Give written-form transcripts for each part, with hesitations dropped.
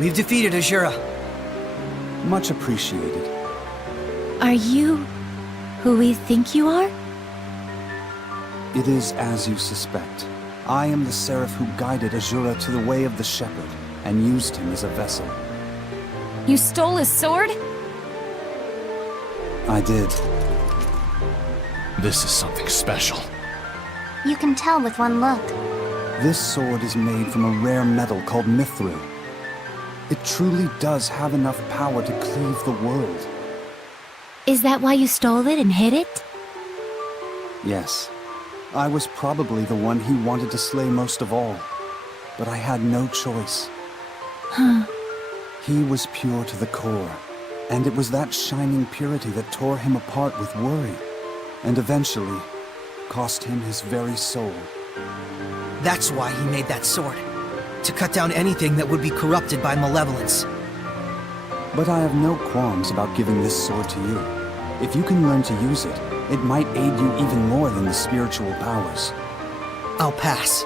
We've defeated Azura. Much appreciated. Are you who we think you are? It is as you suspect. I am the Seraph who guided Azura to the way of the Shepherd, and used him as a vessel. You stole his sword? I did. This is something special. You can tell with one look. This sword is made from a rare metal called mithril. It truly does have enough power to cleave the world. Is that why you stole it and hid it? Yes. I was probably the one he wanted to slay most of all. But I had no choice. Huh. He was pure to the core. And it was that shining purity that tore him apart with worry. And eventually, cost him his very soul. That's why he made that sword. To cut down anything that would be corrupted by malevolence. But I have no qualms about giving this sword to you. If you can learn to use it, it might aid you even more than the spiritual powers. I'll pass.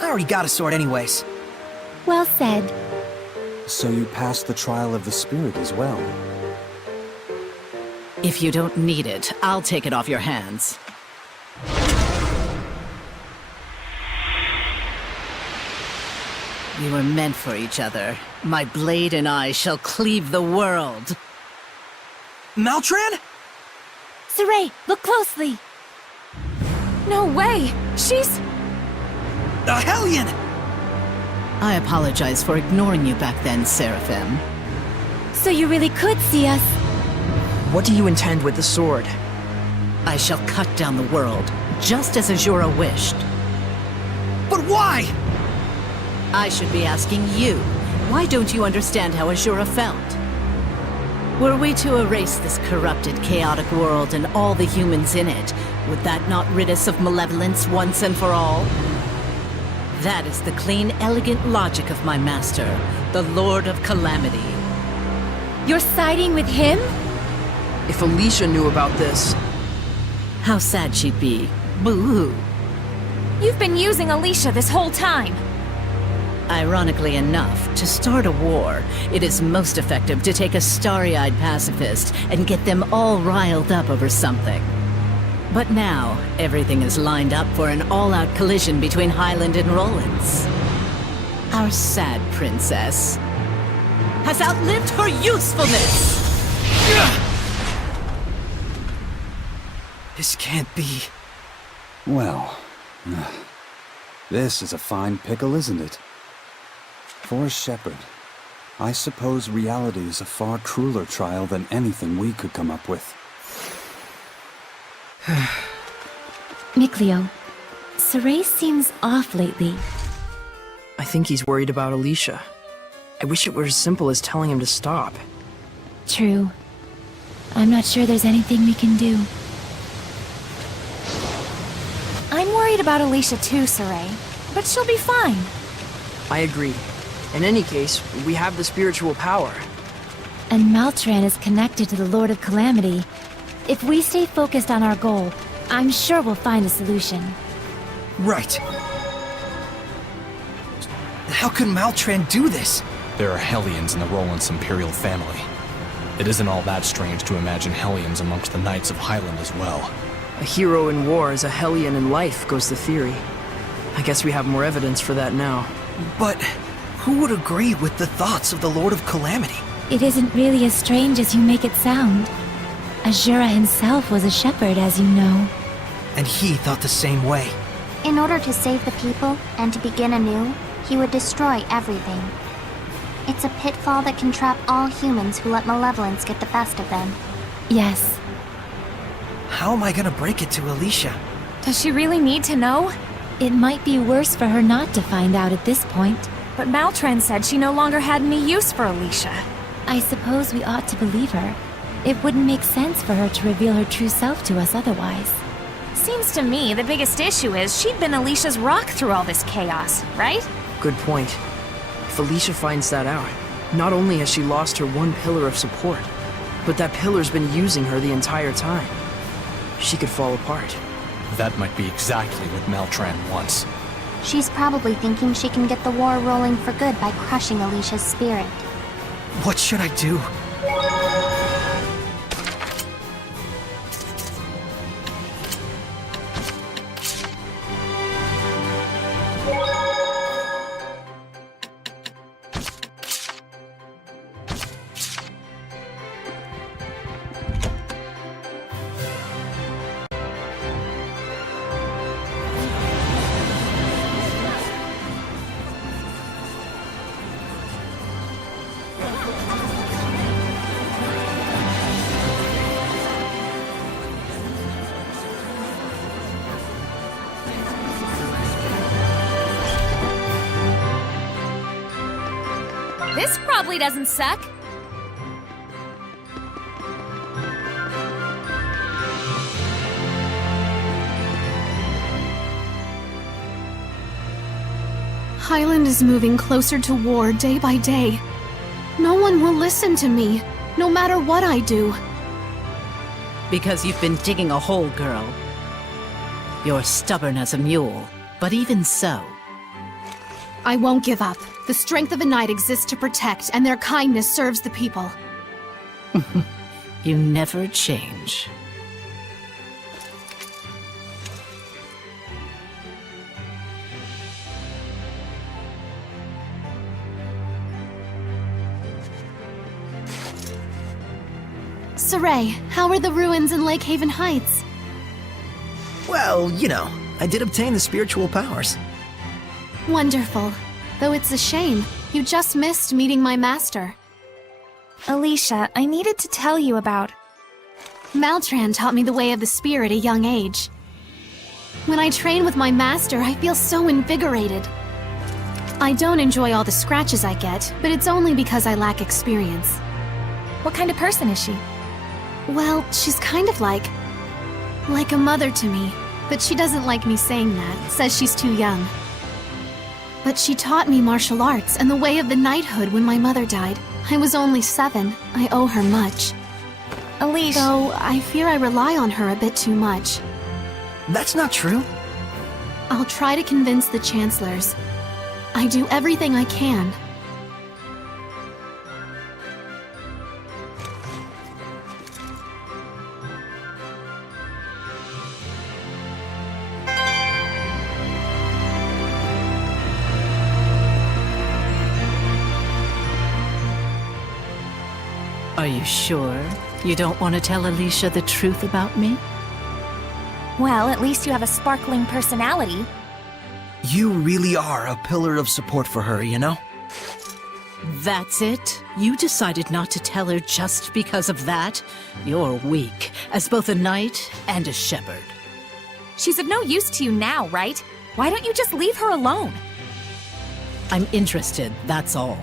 I already got a sword anyways. Well said. So you passed the trial of the spirit as well. If you don't need it, I'll take it off your hands. We were meant for each other. My blade and I shall cleave the world. Maltran? Saray, look closely! No way! She's... A Hellion! I apologize for ignoring you back then, Seraphim. So you really could see us? What do you intend with the sword? I shall cut down the world, just as Azura wished. But why? I should be asking you. Why don't you understand how Azura felt? Were we to erase this corrupted, chaotic world and all the humans in it, would that not rid us of malevolence once and for all? That is the clean, elegant logic of my master, the Lord of Calamity. You're siding with him? If Alicia knew about this... How sad she'd be. Boo-hoo. You've been using Alicia this whole time. Ironically enough, to start a war, it is most effective to take a starry-eyed pacifist and get them all riled up over something. But now, everything is lined up for an all-out collision between Highland and Rollins. Our sad princess has outlived her usefulness! This can't be. Well, this is a fine pickle, isn't it? For a shepherd, I suppose reality is a far crueler trial than anything we could come up with. Mikleo, Saray seems off lately. I think he's worried about Alicia. I wish it were as simple as telling him to stop. True. I'm not sure there's anything we can do. I'm worried about Alicia too, Saray. But she'll be fine. I agree. In any case, we have the spiritual power. And Maltran is connected to the Lord of Calamity. If we stay focused on our goal, I'm sure we'll find a solution. Right. How could Maltran do this? There are Hellions in the Rollins Imperial family. It isn't all that strange to imagine Hellions amongst the Knights of Highland as well. A hero in war is a Hellion in life, goes the theory. I guess we have more evidence for that now. But who would agree with the thoughts of the Lord of Calamity? It isn't really as strange as you make it sound. Azura himself was a shepherd, as you know. And he thought the same way. In order to save the people and to begin anew, he would destroy everything. It's a pitfall that can trap all humans who let malevolence get the best of them. Yes. How am I gonna break it to Alicia? Does she really need to know? It might be worse for her not to find out at this point. But Maltran said she no longer had any use for Alicia. I suppose we ought to believe her. It wouldn't make sense for her to reveal her true self to us otherwise. Seems to me the biggest issue is she'd been Alicia's rock through all this chaos, right? Good point. If Alicia finds that out, not only has she lost her one pillar of support, but that pillar's been using her the entire time. She could fall apart. That might be exactly what Maltran wants. She's probably thinking she can get the war rolling for good by crushing Alicia's spirit. What should I do? This probably doesn't suck. Highland is moving closer to war day by day. No one will listen to me, no matter what I do. Because you've been digging a hole, girl. You're stubborn as a mule, but even so. I won't give up. The strength of a knight exists to protect, and their kindness serves the people. You never change. Saray, how are the ruins in Lake Haven Heights? Well, you know, I did obtain the spiritual powers. Wonderful. Though it's a shame, you just missed meeting my master. Alicia, I needed to tell you about... Maltran taught me the way of the spear at a young age. When I train with my master, I feel so invigorated. I don't enjoy all the scratches I get, but it's only because I lack experience. What kind of person is she? Well, she's kind of like a mother to me, but she doesn't like me saying that, says she's too young. But she taught me martial arts and the way of the knighthood when my mother died. I was only 7. I owe her much. Alicia... Though I fear I rely on her a bit too much. That's not true. I'll try to convince the chancellors. I do everything I can. Are you sure you don't want to tell Alicia the truth about me? Well, at least you have a sparkling personality. You really are a pillar of support for her, you know? That's it? You decided not to tell her just because of that? You're weak, as both a knight and a shepherd. She's of no use to you now, right? Why don't you just leave her alone? I'm interested, that's all.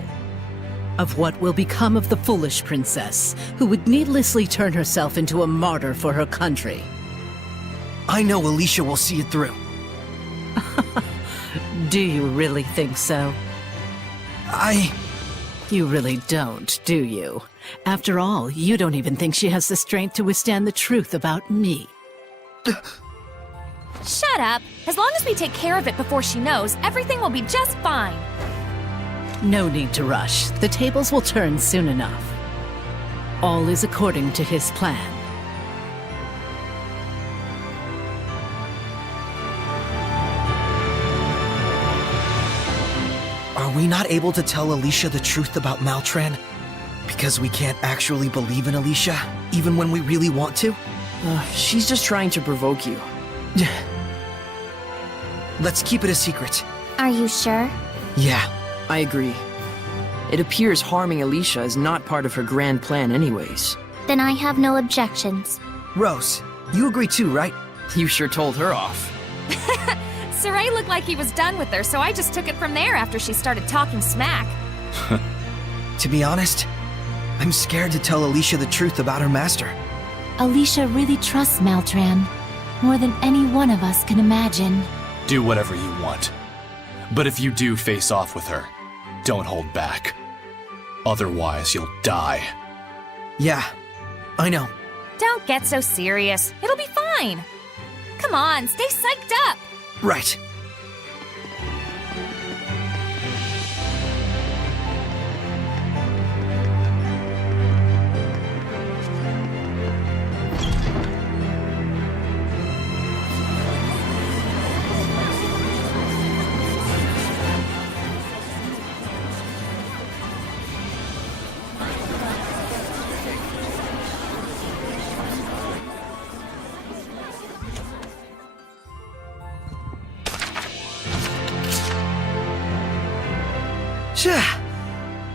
Of what will become of the foolish princess, who would needlessly turn herself into a martyr for her country. I know Alicia will see it through. Do you really think so? You really don't, do you? After all, you don't even think she has the strength to withstand the truth about me. Shut up! As long as we take care of it before she knows, everything will be just fine. No need to rush. The tables will turn soon enough. All is according to his plan. Are we not able to tell Alicia the truth about Maltran? Because we can't actually believe in Alicia, even when we really want to? She's just trying to provoke you. Let's keep it a secret. Are you sure? Yeah. I agree. It appears harming Alicia is not part of her grand plan anyways. Then I have no objections. Rose, you agree too, right? You sure told her off. Saray looked like he was done with her, so I just took it from there after she started talking smack. To be honest, I'm scared to tell Alicia the truth about her master. Alicia really trusts Maltran, more than any one of us can imagine. Do whatever you want. But if you do face off with her, don't hold back. Otherwise, you'll die. Yeah, I know. Don't get so serious. It'll be fine. Come on, stay psyched up. Right.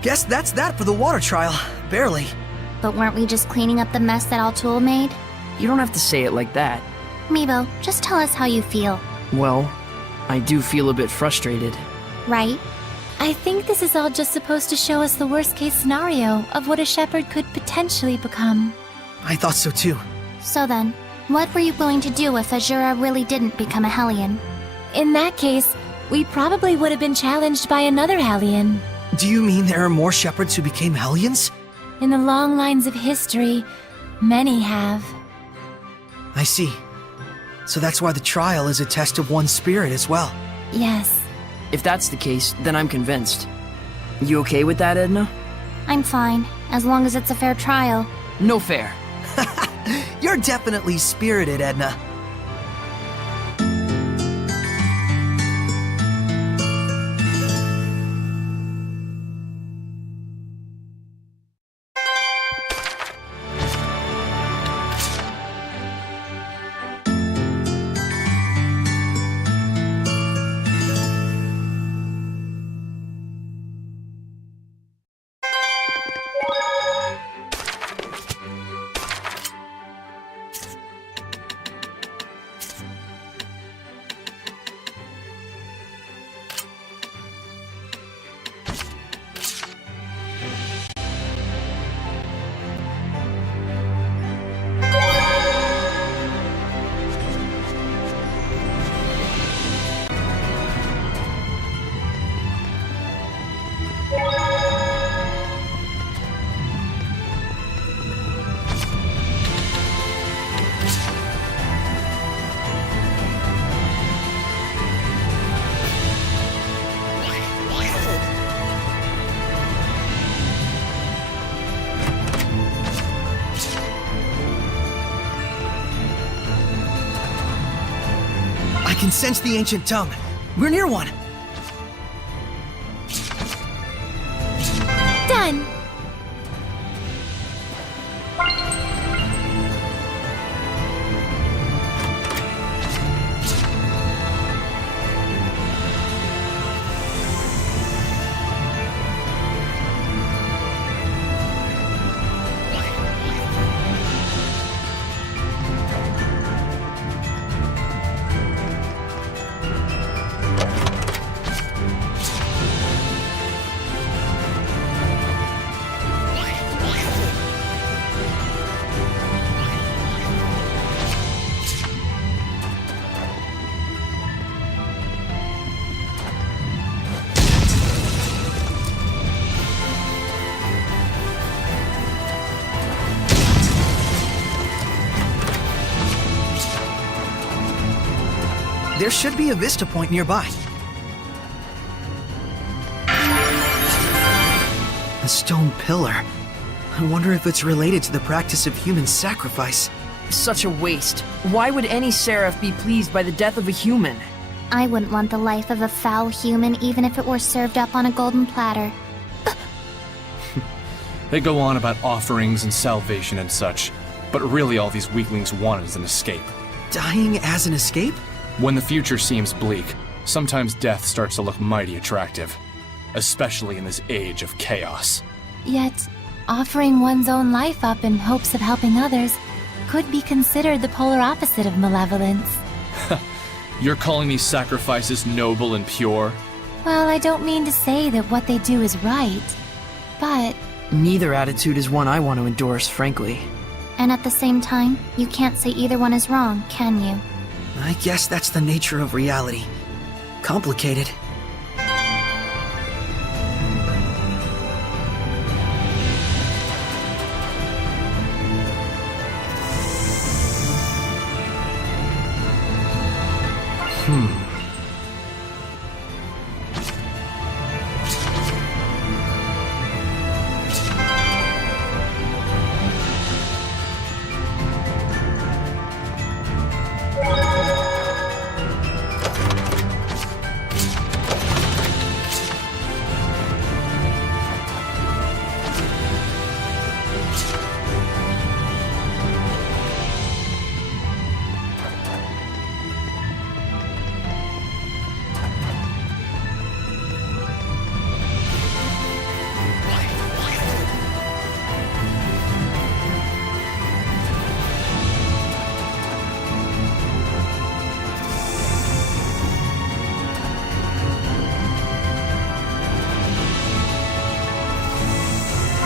Guess that's that for the water trial. Barely. But weren't we just cleaning up the mess that Altul made? You don't have to say it like that. Meebo, just tell us how you feel. Well, I do feel a bit frustrated. Right? I think this is all just supposed to show us the worst case scenario of what a shepherd could potentially become. I thought so too. So then, what were you going to do if Azura really didn't become a Hellion? In that case, we probably would have been challenged by another Hellion. Do you mean there are more shepherds who became Hellions? In the long lines of history, many have. I see. So that's why the trial is a test of one's spirit as well. Yes. If that's the case, then I'm convinced. You okay with that, Edna? I'm fine, as long as it's a fair trial. No fair. You're definitely spirited, Edna. I can sense the ancient tongue. We're near one. Done! There should be a vista point nearby. A stone pillar. I wonder if it's related to the practice of human sacrifice. Such a waste. Why would any seraph be pleased by the death of a human? I wouldn't want the life of a foul human even if it were served up on a golden platter. They go on about offerings and salvation and such, but really all these weaklings want is an escape. Dying as an escape? When the future seems bleak, sometimes death starts to look mighty attractive, especially in this age of chaos. Yet, offering one's own life up in hopes of helping others could be considered the polar opposite of malevolence. You're calling these sacrifices noble and pure? Well, I don't mean to say that what they do is right, but Neither attitude is one I want to endorse, frankly. And at the same time, you can't say either one is wrong, can you? I guess that's the nature of reality. Complicated.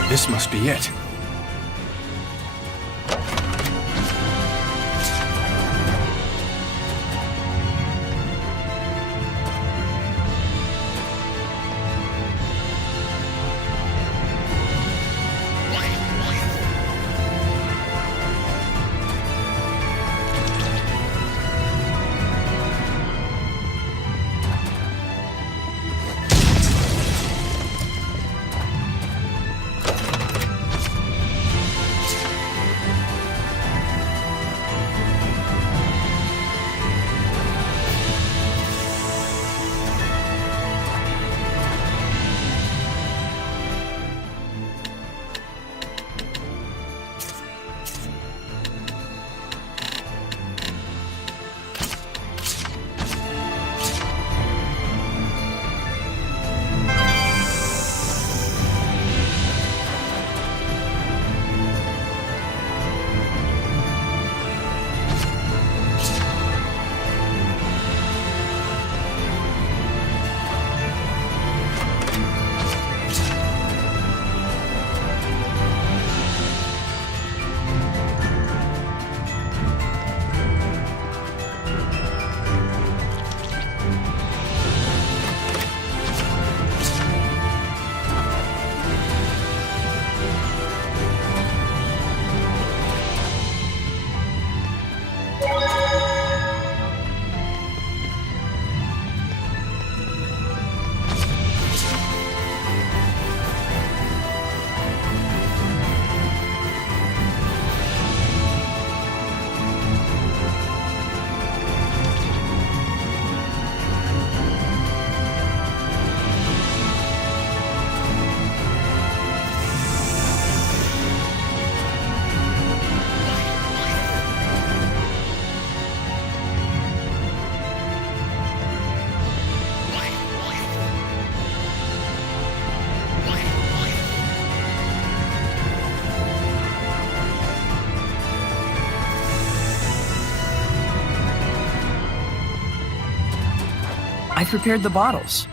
This must be it. I've prepared the bottles.